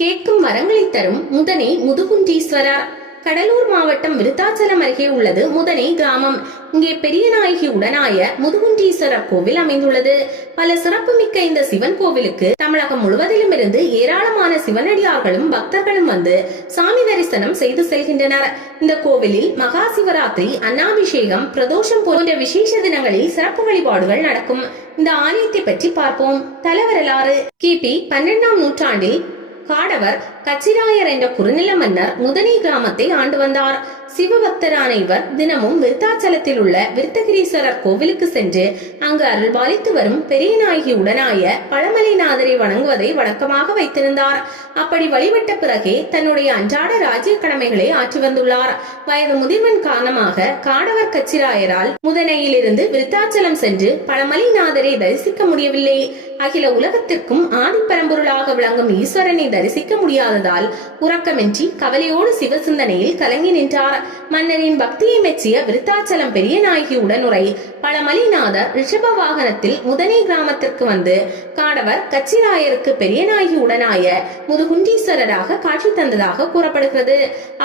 கேட்கும் வரங்களை தரும் முதனை முதுகுண்டீஸ்வரர். கடலூர் மாவட்டம் விருத்தாச்சலம் அருகே உள்ளது முதனை கிராமம். இங்கே பெரியநாயகி உடனாய முதுகுண்டீஸ்வரர் கோவில் அமைந்துள்ளது. பல சிறப்புமிக்க இந்த சிவன் கோவிலுக்கு தமிழகம் முழுவதிலும் இருந்து ஏராளமான சிவனடியார்களும் பக்தர்களும் வந்து சாமி தரிசனம் செய்து செல்கின்றனர். இந்த கோவிலில் மகா சிவராத்திரி அன்னாபிஷேகம் பிரதோஷம் போன்ற விசேஷ தினங்களில் சிறப்பு வழிபாடுகள் நடக்கும். இந்த ஆலயத்தை பற்றி பார்ப்போம். தலவரலாறு கிபி பன்னெண்டாம் நூற்றாண்டில் காடவர் கச்சிராயர் என்ற குறுநில மன்னர் முதனி கிராமத்தை ஆண்டு வந்தார். சிவபக்தரான இவர் தினமும் விருத்தாச்சலத்தில் உள்ள விருத்தகிரீஸ்வரர் கோவிலுக்கு சென்று அங்கு அருள்பாலித்து வரும் பெரியநாயகி உடனாய பழமலைநாதரை வணங்குவதை வழக்கமாக வைத்திருந்தார். அப்படி வழிபட்ட பிறகே தன்னுடைய அன்றாட ராஜ்ய கடமைகளை ஆற்றி வந்துள்ளார். வயது முதிர்வன் காரணமாக காடவர் கச்சிராயரால் முதனையிலிருந்து விருத்தாச்சலம் சென்று பழமலைநாதரை தரிசிக்க முடியவில்லை. அகில உலகத்திற்கும் ஆதிப்பரம்பொருளாக விளங்கும் ஈஸ்வரனை தரிசிக்க முடியாததால் உறக்கமின்றி கவலையோடு சிவசிந்தனையில் கலங்கி நின்றார். மன்னரின் பக்தியை மெச்சிய விருத்தாச்சலம் பெரிய நாயகி உடனுரை பழமலைநாதர் ரிஷப வாகனத்தில் முதனை கிராமத்திற்கு வந்து காடவர் கச்சிராயருக்கு பெரியநாயகி உடனாய முதுகுண்டீஸ்வரராக காட்சி தந்ததாக கூறப்படுகிறது.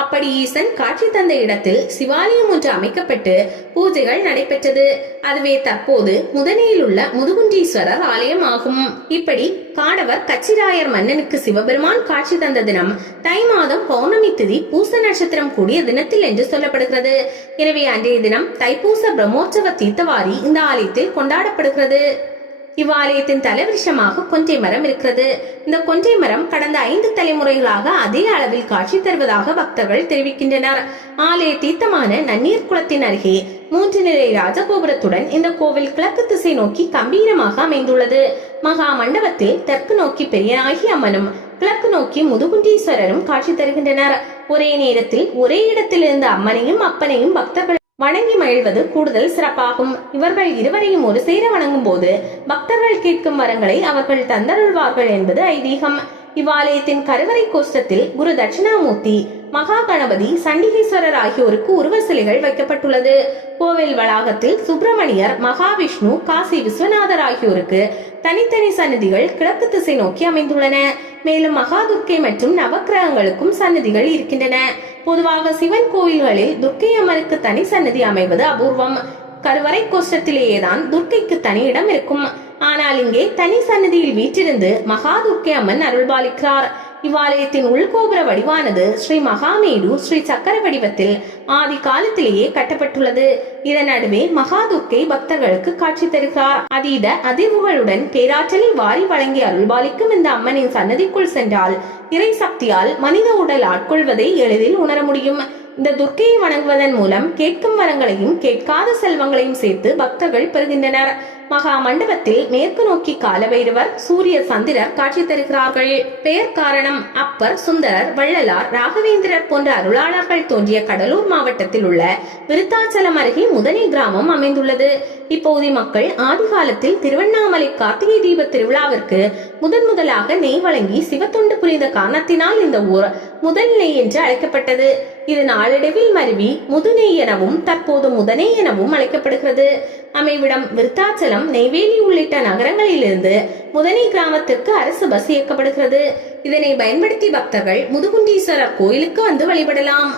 அப்படி ஈசன் காட்சி தந்த இடத்தில் சிவாலயம் ஒன்று அமைக்கப்பட்டு பூஜைகள் நடைபெற்றது. அதுவே தற்போது முதனையில் உள்ள முதுகுண்டீஸ்வரர் ஆலயம் ஆகும். இப்படி காடவர் கச்சிராயர் மன்னனுக்கு சிவபெருமான் காட்சி தந்த தினம் தை மாதம் பௌர்ணமி திதி பூச நட்சத்திரம் கூடிய தினத்தில் என்று சொல்லப்படுகிறது. எனவே அன்றைய தினம் தைப்பூச பிரம்மோற்சவ தீர்த்தவாரி இந்த ஆலயத்தில் கொண்டாடப்படுகிறது. இவ்வாலயத்தின் தலைவிருஷமாக கொன்றை மரம் இருக்கிறது. இந்த கொன்றை மரம் கடந்த ஐந்து தலைமுறைகளாக அதே அளவில் காட்சி தருவதாக பக்தர்கள் தெரிவிக்கின்றனர். ஆலய தீர்த்தமான நன்னீர் குளத்தின் அருகே மூன்று நிலை ராஜகோபுரத்துடன் இந்த கோவில் கிழக்கு திசை நோக்கி கம்பீரமாக அமைந்துள்ளது. மகா மண்டபத்தில் தெற்கு நோக்கி பெரியநாயகி அம்மனும் கிழக்கு நோக்கி முதுகுண்டீஸ்வரரும் காட்சி தருகின்றனர். ஒரே நேரத்தில் ஒரே இடத்தில் இருந்த அம்மனையும் அப்பனையும் பக்தர்கள் வணங்கி மகிழ்வது கூடுதல் சிறப்பாகும். இவர்கள் இருவரையும் ஒரு சேர வணங்கும் போது பக்தர்கள் கேட்கும் வரங்களை அவர்கள் தந்தருள்வார்கள் என்பது ஐதீகம். இவ்வாலயத்தின் கருவறை கோஷ்டத்தில் குரு தட்சிணாமூர்த்தி மகா கணபதி சண்டிகேஸ்வரர் ஆகியோருக்கு உருவ சிலைகள் வைக்கப்பட்டுள்ளது. கோவில் வளாகத்தில் சுப்பிரமணியர் மகாவிஷ்ணு காசி விஸ்வநாதர் ஆகியோருக்கு தனித்தனி சன்னதிகள் கிழக்கு திசை நோக்கி அமைந்துள்ளன. மேலும் மகாதுர்க்கை மற்றும் நவக்கிரகங்களுக்கும் சன்னதிகள் இருக்கின்றன. பொதுவாக சிவன் கோயில்களில் துர்க்கை அம்மனுக்கு தனி சன்னதி அமைவது அபூர்வம். கருவறை கோஷ்டத்திலேயேதான் துர்க்கைக்கு தனி இடம் இருக்கும். ஆனால் இங்கே தனி சன்னதியில் வீற்றிருந்து மகாதுர்க்கை அம்மன் அருள்பாலிக்கிறார். இவ்வாலயத்தின் உள்கோபுர வடிவானது ஸ்ரீ மகாமேடு ஸ்ரீ சக்கர வடிவத்தில் ஆதி காலத்திலேயே கட்டப்பட்டுள்ளது. இதன் நடுவே மகாதுர்க்கை பக்தர்களுக்கு காட்சி தருகிறார். அதீத அதிர்வுகளுடன் பேராற்றலில் வாரி வழங்கி அருள்பாலிக்கும் இந்த அம்மனின் சன்னதிக்குள் சென்றால் இறை சக்தியால் மனித உடல் ஆட்கொள்வதை எளிதில் உணர முடியும். இந்த துர்க்கையை வணங்குவதன் மூலம் கேட்கும் வரங்களையும் கேட்காத செல்வங்களையும் சேர்த்து பக்தர்கள் பெறுகின்றனர். மகா மண்டபத்தில் மேற்கு நோக்கி காலபைரவர் சூரிய சந்திரர் காட்சி தருகிறார்கள். பெயர் காரணம் அப்பர் சுந்தரர் வள்ளலார் ராகவேந்திரர் போன்ற அருளாளர்கள் தோன்றிய கடலூர் மாவட்டத்தில் உள்ள விருத்தாச்சலம் அருகே முதனி கிராமம் அமைந்துள்ளது. இப்பகுதி மக்கள் ஆதிகாலத்தில் திருவண்ணாமலை கார்த்திகை தீப திருவிழாவிற்கு முதன் முதலாக நெய் வழங்கி சிவத்தொண்டு புரிந்த காரணத்தினால் இந்த ஊர் முதல் நெய் என்று அழைக்கப்பட்டது. இது நாளடைவில் மருவி முதுனை எனவும் தற்போது முதனை எனவும் அழைக்கப்படுகிறது. அமைவிடம் விருத்தாச்சலம் நெய்வேலி உள்ளிட்ட நகரங்களிலிருந்து முதனை கிராமத்திற்கு அரசு பஸ் இயக்கப்படுகிறது. இதனை பயன்படுத்தி பக்தர்கள் முதுகுண்டீஸ்வரர் கோயிலுக்கு வந்து வழிபடலாம்.